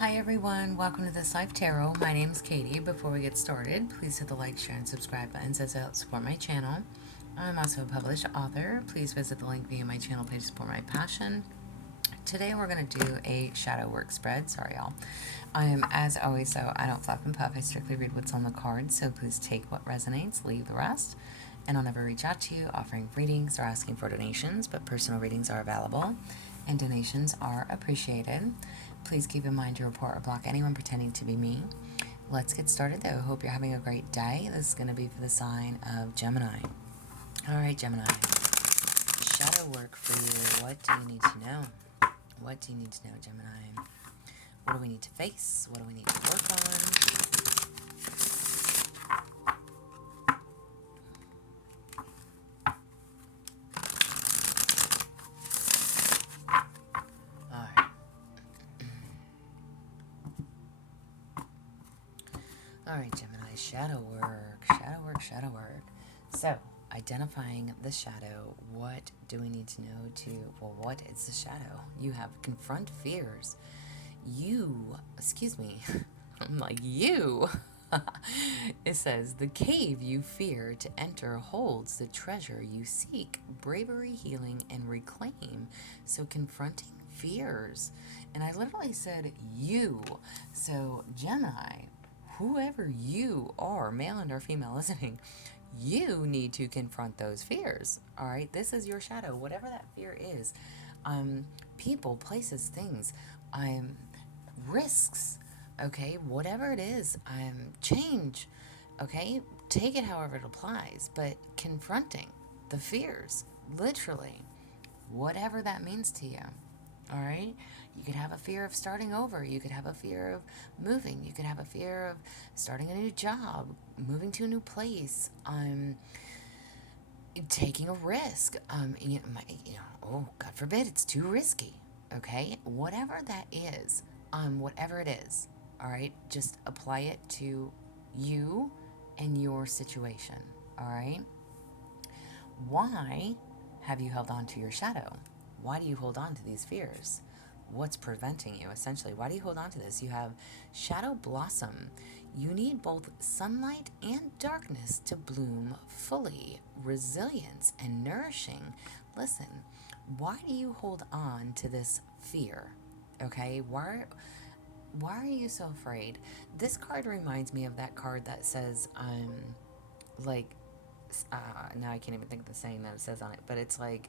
Hi everyone, welcome to This Life Tarot. My name is Katie. Before we get started, please hit the like, share, and subscribe buttons as it helps support my channel. I'm also a published author. Please visit the link via my channel page to support my passion. Today we're going to do a shadow work spread. Sorry y'all. As always though, I don't fluff and puff. I strictly read what's on the card, so please take what resonates, leave the rest. And I'll never reach out to you offering readings or asking for donations, but personal readings are available and donations are appreciated. Please keep in mind to report or block anyone pretending to be me. Let's get started though. Hope you're having a great day. This is going to be for the sign of Gemini. Alright, Gemini. Shadow work for you. What do you need to know? What do you need to know, Gemini? What do we need to face? What do we need to work on? Alright, Gemini, shadow work, shadow work, shadow work. So, identifying the shadow, what do we need to know what is the shadow? You have confront fears. I'm like, you. It says, the cave you fear to enter holds the treasure you seek, bravery, healing, and reclaim. So, confronting fears. And I literally said, you. So, Gemini, whoever you are, male and or female listening, you need to confront those fears. All right, this is your shadow, whatever that fear is. People, places, things, risks. Okay, whatever it is, change. Okay, take it however it applies, but confronting the fears, literally, whatever that means to you. All right, you could have a fear of starting over. You could have a fear of moving. You could have a fear of starting a new job, moving to a new place, taking a risk. Oh, God forbid, it's too risky. Okay, whatever that is, whatever it is, all right, just apply it to you and your situation. All right, why have you held on to your shadow? Why do you hold on to these fears? What's preventing you, essentially? Why do you hold on to this? You have shadow blossom. You need both sunlight and darkness to bloom fully. Resilience and nourishing. Listen, why do you hold on to this fear? Okay, why are you so afraid? This card reminds me of that card that says, like, now I can't even think of the saying that it says on it, but it's like,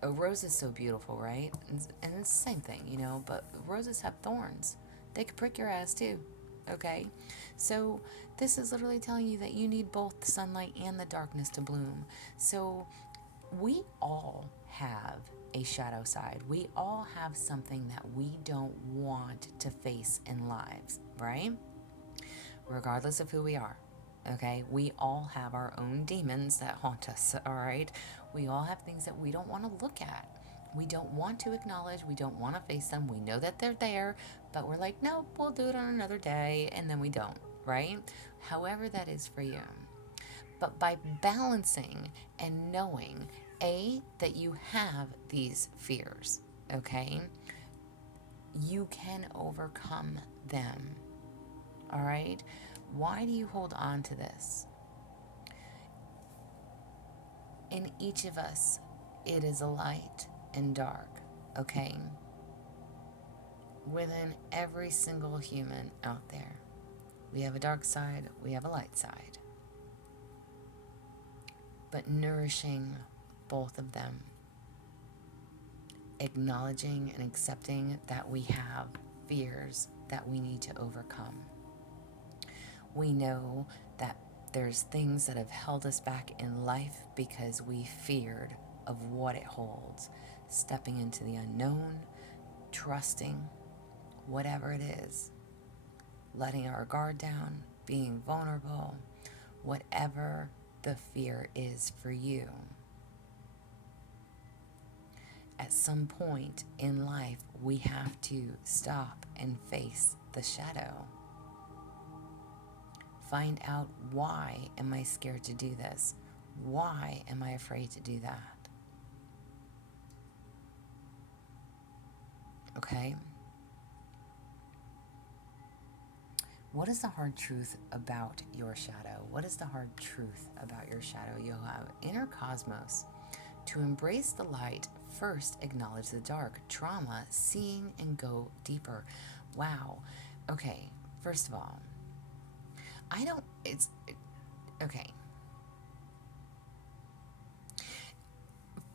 a rose is so beautiful, right? And it's the same thing, but roses have thorns. They could prick your ass too, okay? So this is literally telling you that you need both the sunlight and the darkness to bloom. So we all have a shadow side. We all have something that we don't want to face in lives, right? Regardless of who we are. Okay, we all have our own demons that haunt us, all right? We all have things that we don't want to look at. We don't want to acknowledge. We don't want to face them. We know that they're there, but we're like, nope, we'll do it on another day, and then we don't, right? However that is for you. But by balancing and knowing, that you have these fears, okay, you can overcome them, all right? Why do you hold on to this? In each of us, it is a light and dark, okay? Within every single human out there, we have a dark side, we have a light side. But nourishing both of them, acknowledging and accepting that we have fears that we need to overcome. We know that there's things that have held us back in life because we feared of what it holds. Stepping into the unknown, trusting, whatever it is, letting our guard down, being vulnerable, whatever the fear is for you. At some point in life, we have to stop and face the shadow. Find out, why am I scared to do this? Why am I afraid to do that? Okay? What is the hard truth about your shadow? What is the hard truth about your shadow? You'll have inner cosmos. To embrace the light, first acknowledge the dark. Trauma, seeing and go deeper. Wow. Okay, first of all, I don't, it's, okay.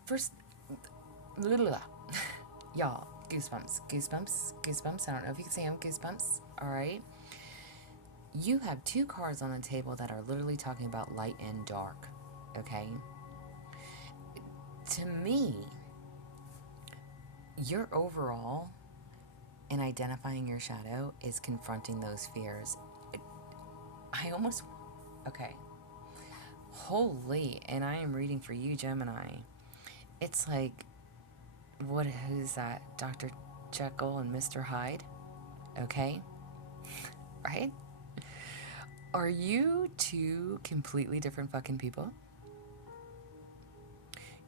First, blah, blah, blah. Y'all, goosebumps, goosebumps, goosebumps. I don't know if you can see them, goosebumps. All right. You have two cards on the table that are literally talking about light and dark. Okay. To me, your overall in identifying your shadow is confronting those fears. I almost, okay. Holy, and I am reading for you, Gemini. It's like, who's that? Dr. Jekyll and Mr. Hyde? Okay? Right? Are you two completely different fucking people?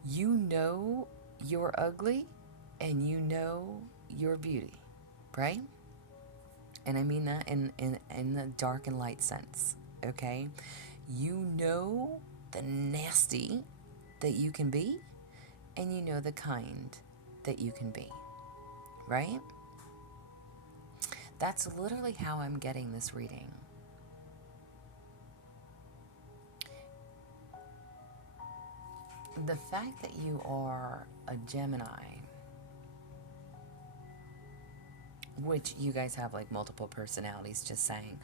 You know you're ugly and you know your beauty, right? And I mean that in the dark and light sense, okay? You know the nasty that you can be, and you know the kind that you can be, right? That's literally how I'm getting this reading. The fact that you are a Gemini, which you guys have like multiple personalities, just saying.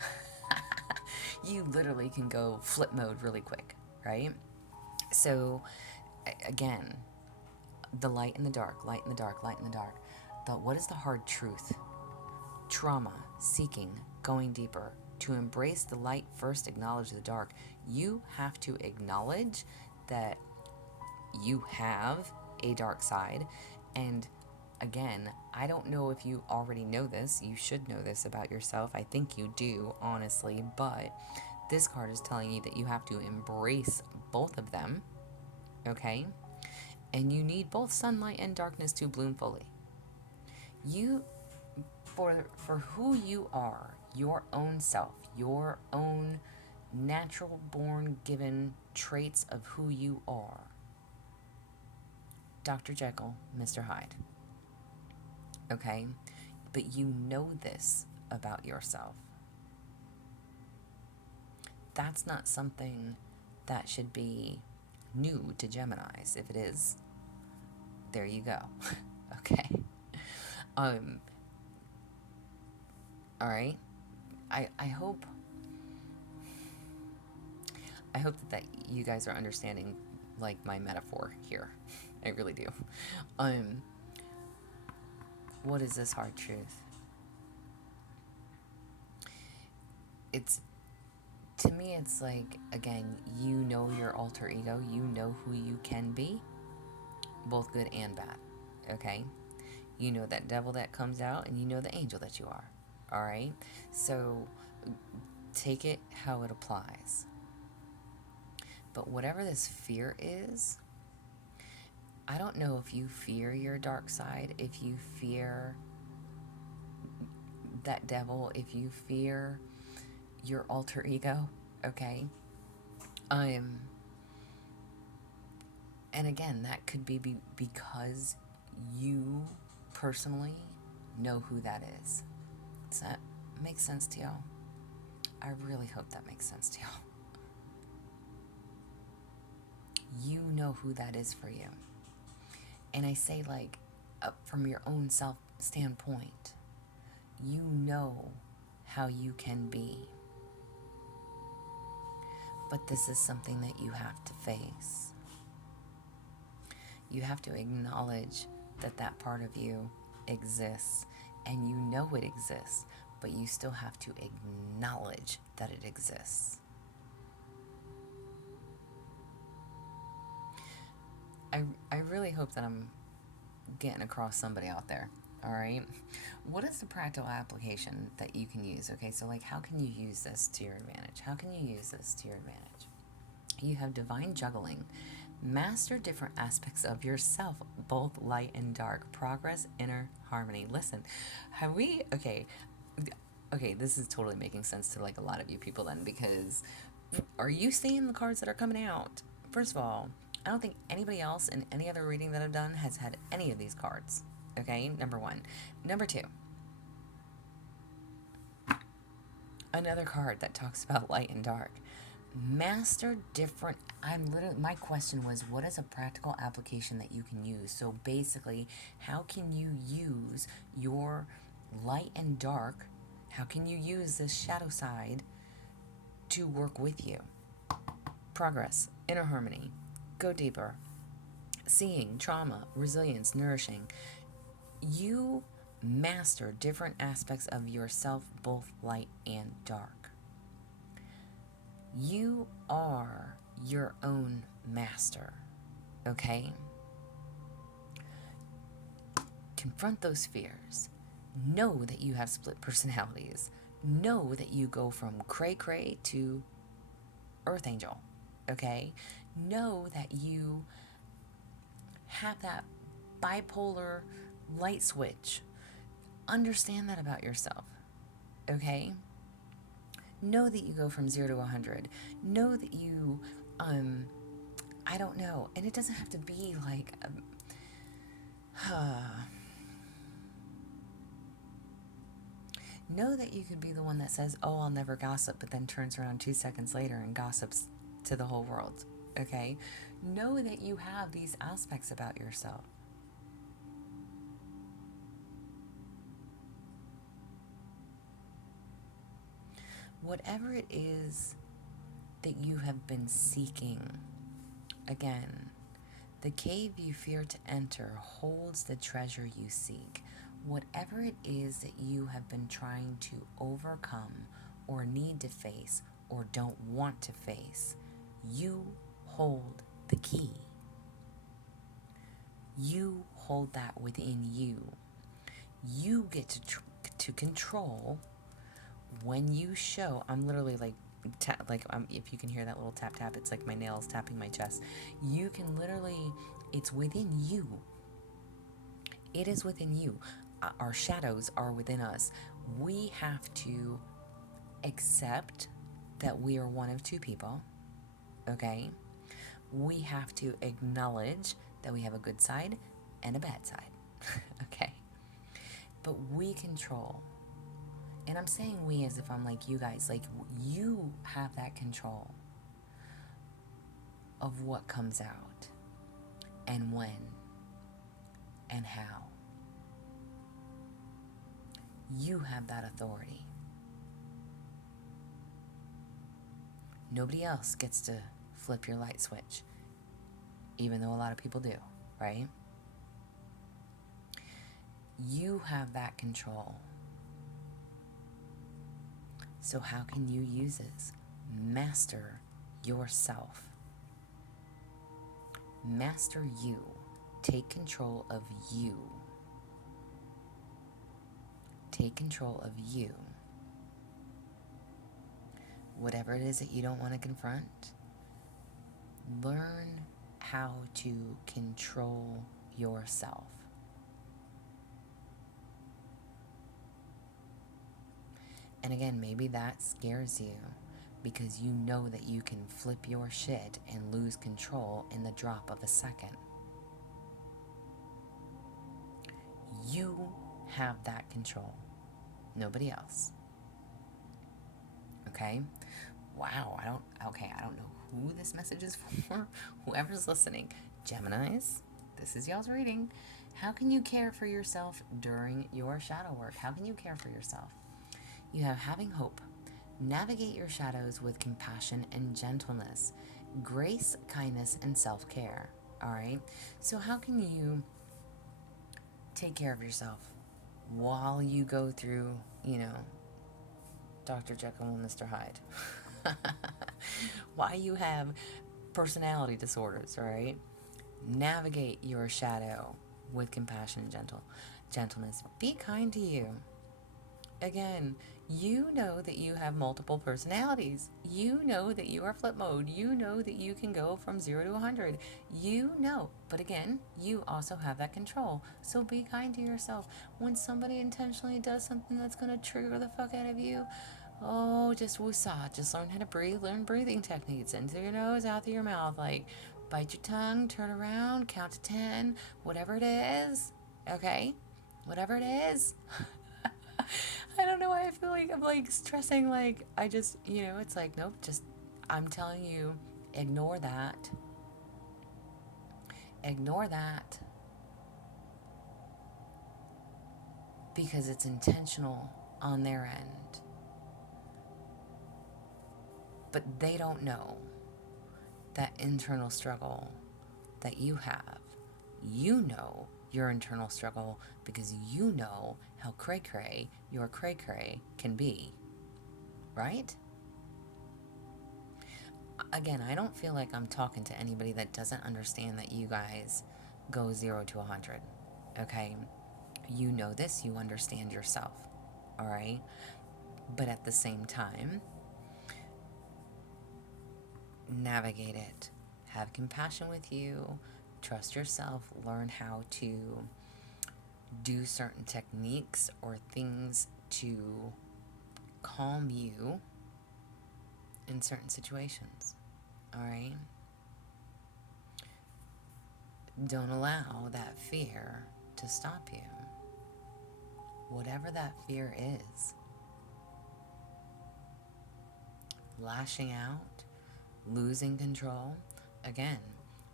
You literally can go flip mode really quick, right? So, again, the light and the dark, light and the dark, light and the dark. What is the hard truth? Trauma, seeking, going deeper. To embrace the light, first acknowledge the dark. You have to acknowledge that you have a dark side. And again, I don't know if you already know this. You should know this about yourself. I think you do, honestly. But this card is telling you that you have to embrace both of them, okay? And you need both sunlight and darkness to bloom fully. You, for who you are, your own self, your own natural born given traits of who you are. Dr. Jekyll, Mr. Hyde. Okay? But you know this about yourself. That's not something that should be new to Geminis. If it is, there you go. Okay? All right? I hope that you guys are understanding like my metaphor here. I really do. What is this hard truth? To me, it's like, again, you know your alter ego. You know who you can be, both good and bad, okay? You know that devil that comes out, and you know the angel that you are, all right? So take it how it applies. But whatever this fear is, I don't know if you fear your dark side, if you fear that devil, if you fear your alter ego, okay? And again, that could be because you personally know who that is. Does that make sense to y'all? I really hope that makes sense to y'all. You know who that is for you. And I say, like, from your own self standpoint, you know how you can be. But this is something that you have to face. You have to acknowledge that that part of you exists, and you know it exists, but you still have to acknowledge that it exists. I really hope that I'm getting across somebody out there, all right? What is the practical application that you can use, okay? So, like, how can you use this to your advantage? How can you use this to your advantage? You have divine juggling. Master different aspects of yourself, both light and dark. Progress, inner harmony. Listen, okay, Okay, this is totally making sense to like a lot of you people then, because are you seeing the cards that are coming out? First of all, I don't think anybody else in any other reading that I've done has had any of these cards. Okay, number one. Number two, another card that talks about light and dark. Master different. My question was, what is a practical application that you can use? So basically, how can you use your light and dark? How can you use this shadow side to work with you? Progress, inner harmony, go deeper, seeing, trauma, resilience, nourishing. You master different aspects of yourself, both light and dark. You are your own master, okay? Confront those fears. Know that you have split personalities. Know that you go from cray-cray to earth angel, okay? Know that you have that bipolar light switch. Understand that about yourself, okay? Know that you go from 0 to 100. Know that you, I don't know. And it doesn't have to be like, know that you could be the one that says, oh, I'll never gossip, but then turns around 2 seconds later and gossips to the whole world, okay? Know that you have these aspects about yourself. Whatever it is that you have been seeking, again, the cave you fear to enter holds the treasure you seek. Whatever it is that you have been trying to overcome or need to face or don't want to face, you hold the key. You hold that within you. You get to control when you show. I'm literally like, if you can hear that little tap tap, it's like my nails tapping my chest. You can literally, it's within you. It is within you. Our shadows are within us. We have to accept that we are one of two people, okay? We have to acknowledge that we have a good side and a bad side, okay? But we control. And I'm saying we as if I'm like you guys, like you have that control of what comes out and when and how. You have that authority. Nobody else gets to flip your light switch, even though a lot of people do, right? You have that control. So how can you use it? Master yourself. Master you. Take control of you. Take control of you. Whatever it is that you don't want to confront, learn how to control yourself. And again, maybe that scares you because you know that you can flip your shit and lose control in the drop of a second. You have that control. Nobody else. Okay? Wow, I don't know who this message is for. Whoever's listening. Geminis, this is y'all's reading. How can you care for yourself during your shadow work? How can you care for yourself? You have having hope. Navigate your shadows with compassion and gentleness, grace, kindness, and self-care. All right? So how can you take care of yourself while you go through, Dr. Jekyll and Mr. Hyde? Why you have personality disorders, all right? Navigate your shadow with compassion and gentleness. Be kind to you. Again, you know that you have multiple personalities. You know that you are flip mode. You know that you can go from 0 to 100. You know. But again, you also have that control. So be kind to yourself. When somebody intentionally does something that's going to trigger the fuck out of you, oh, just woosah. Just learn how to breathe. Learn breathing techniques. In through your nose, out through your mouth. Like, bite your tongue, turn around, count to 10, whatever it is. Okay? Whatever it is. I don't know why I feel like I'm like stressing. Like, I just, it's like, nope, just, I'm telling you, ignore that. Ignore that. Because it's intentional on their end. But they don't know that internal struggle that you have. You know your internal struggle because you know how cray-cray your cray-cray can be. Right? Again, I don't feel like I'm talking to anybody that doesn't understand that you guys go 0 to 100. Okay? You know this, you understand yourself. All right? But at the same time, navigate it. Have compassion with you. Trust yourself. Learn how to do certain techniques or things to calm you in certain situations. All right? Don't allow that fear to stop you. Whatever that fear is. Lashing out, losing control. Again,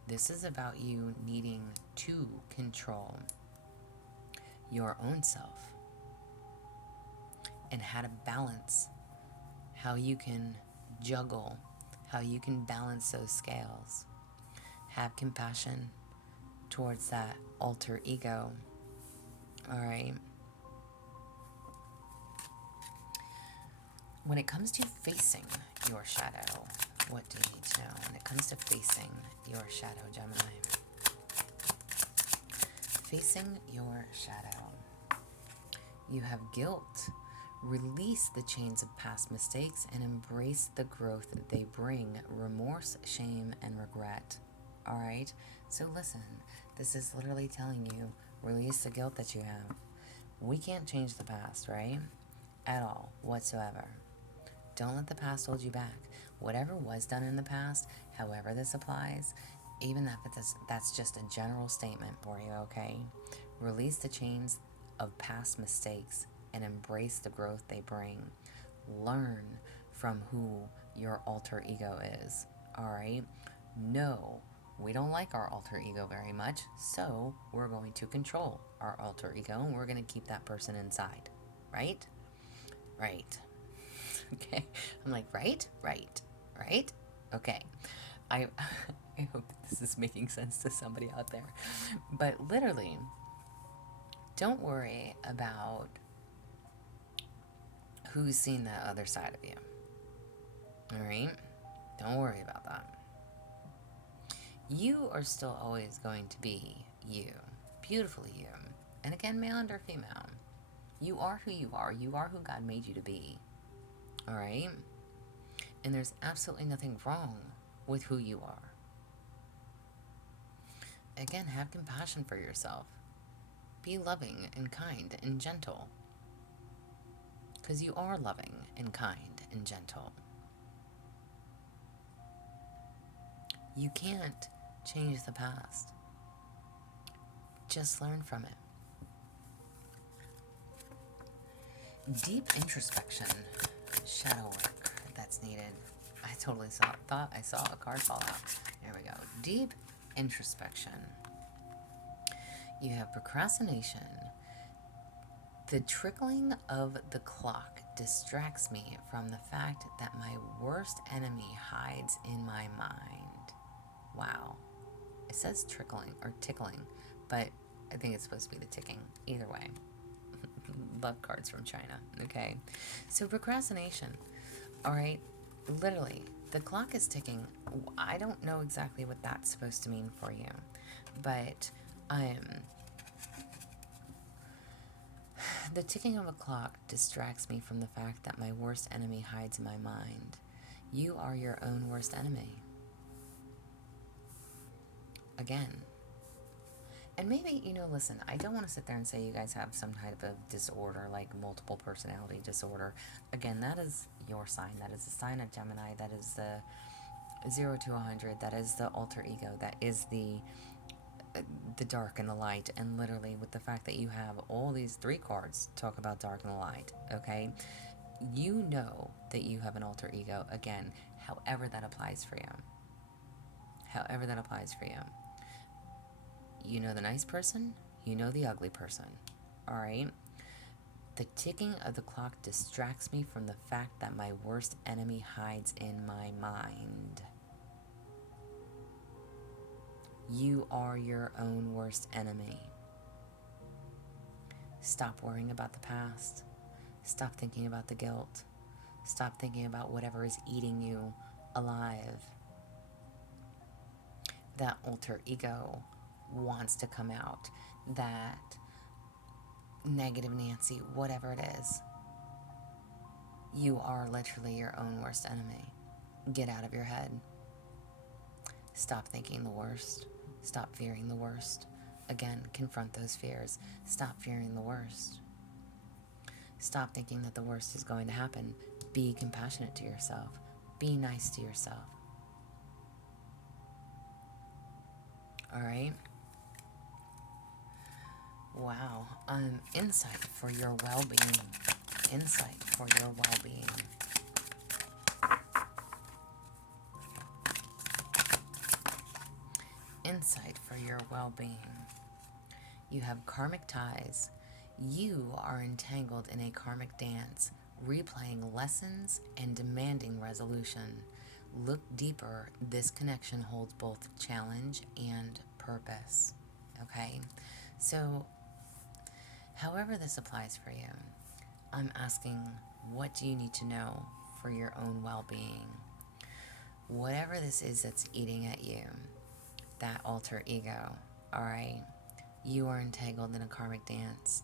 this is about you needing to control your own self and how to balance, how you can juggle, how you can balance those scales. Have compassion towards that alter ego. All right? When it comes to facing your shadow, what do you need to know? When it comes to facing your shadow, Gemini. Facing your shadow. You have guilt. Release the chains of past mistakes and embrace the growth that they bring. Remorse, shame, and regret. All right? So listen, this is literally telling you, release the guilt that you have. We can't change the past, right? At all, whatsoever. Don't let the past hold you back. Whatever was done in the past, however this applies, even if that's just a general statement for you, okay? Release the chains of past mistakes and embrace the growth they bring. Learn from who your alter ego is, all right? No, we don't like our alter ego very much, so we're going to control our alter ego and we're going to keep that person inside, right? Right. Okay. I'm like, right? Okay. I hope this is making sense to somebody out there. But literally, don't worry about who's seen that other side of you. All right? Don't worry about that. You are still always going to be you. Beautifully you. And again, male and or female. You are who you are. You are who God made you to be. All right? And there's absolutely nothing wrong with who you are. Again, have compassion for yourself. Be loving and kind and gentle. Because you are loving and kind and gentle. You can't change the past. Just learn from it. Deep introspection, shadow work that's needed. I totally thought I saw a card fall out. There we go. Deep introspection. You have procrastination. The trickling of the clock distracts me from the fact that my worst enemy hides in my mind. Wow. It says trickling or tickling, but I think it's supposed to be the ticking. Either way. Love cards from China. Okay. So procrastination. All right. Literally, the clock is ticking. I don't know exactly what that's supposed to mean for you, The ticking of a clock distracts me from the fact that my worst enemy hides in my mind. You are your own worst enemy. Again. And maybe, listen, I don't want to sit there and say you guys have some type of disorder, like multiple personality disorder. Again, that is your sign. That is the sign of Gemini. That is the 0 to 100. That is the alter ego. That is the dark and the light. And literally, with the fact that you have all these 3 cards talk about dark and the light, okay? You know that you have an alter ego. Again, however that applies for you. However that applies for you. You know the nice person, you know the ugly person, all right? The ticking of the clock distracts me from the fact that my worst enemy hides in my mind. You are your own worst enemy. Stop worrying about the past. Stop thinking about the guilt. Stop thinking about whatever is eating you alive. That alter ego wants to come out, that negative Nancy, whatever it is. You are literally your own worst enemy. Get out of your head. Stop thinking the worst. Stop fearing the worst. Again, confront those fears. Stop fearing the worst. Stop thinking that the worst is going to happen. Be compassionate to yourself. Be nice to yourself. All right? Wow. Insight for your well-being. Insight for your well-being. Insight for your well-being. You have karmic ties. You are entangled in a karmic dance, replaying lessons and demanding resolution. Look deeper. This connection holds both challenge and purpose. Okay? So, however this applies for you, I'm asking, what do you need to know for your own well-being? Whatever this is that's eating at you, that alter ego, all right? You are entangled in a karmic dance,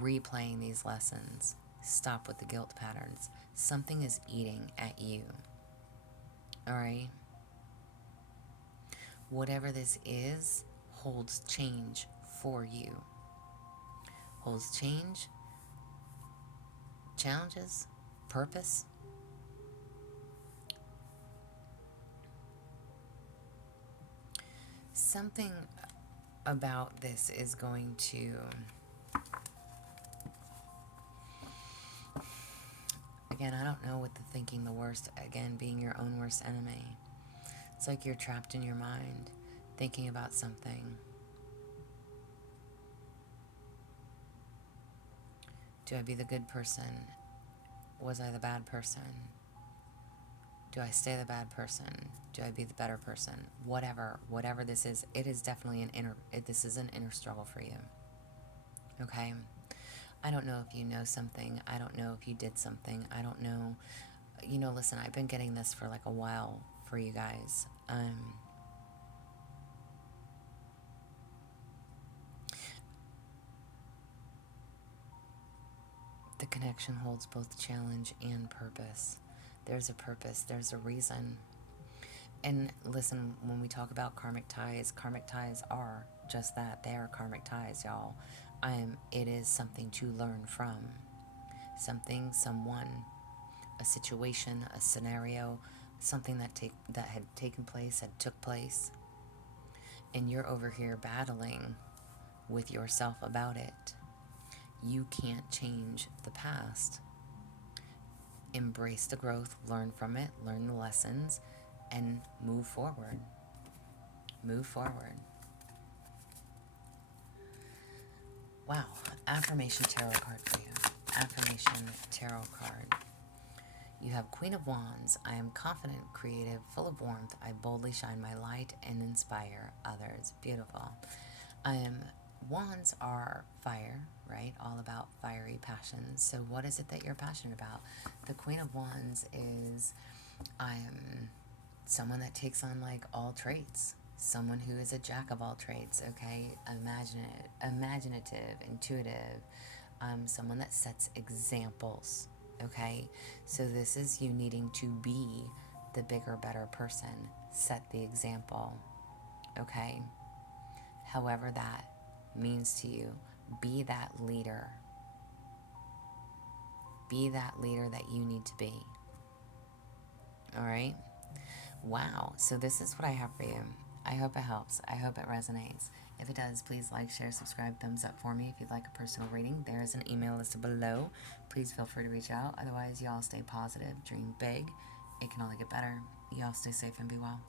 replaying these lessons. Stop with the guilt patterns. Something is eating at you, all right? Whatever this is holds change for you. Holds change, challenges, purpose. Something about this is going to, again, I don't know what the thinking the worst, again, being your own worst enemy. It's like you're trapped in your mind, thinking about something. Do I be the good person? Was I the bad person? Do I stay the bad person? Do I be the better person? Whatever this is, it is definitely this is an inner struggle for you. Okay? I don't know if you know something. I don't know if you did something. I don't know. Listen, I've been getting this for like a while for you guys. The connection holds both challenge and purpose. There's a purpose. There's a reason. And listen, when we talk about karmic ties are just that. They are karmic ties, y'all. It is something to learn from. Something, someone, a situation, a scenario, something that had taken place, had took place. And you're over here battling with yourself about it. You can't change the past. Embrace the growth, learn from it, learn the lessons, and move forward. Move forward. Wow. Affirmation tarot card for you. Affirmation tarot card. You have Queen of Wands. I am confident, creative, full of warmth. I boldly shine my light and inspire others. Beautiful. Wands are fire, right? All about fiery passions. So what is it that you're passionate about? The Queen of Wands is someone that takes on like all traits. Someone who is a jack of all trades, okay? Imaginative, intuitive, someone that sets examples, okay? So this is you needing to be the bigger, better person. Set the example, okay? However that means to you, be that leader. Be that leader that you need to be. All right? Wow. So this is what I have for you. I hope it helps. I hope it resonates. If it does, please like, share, subscribe, thumbs up for me. If you'd like a personal reading, there is an email listed below. Please feel free to reach out. Otherwise, y'all stay positive, dream big. It can only get better. Y'all stay safe and be well.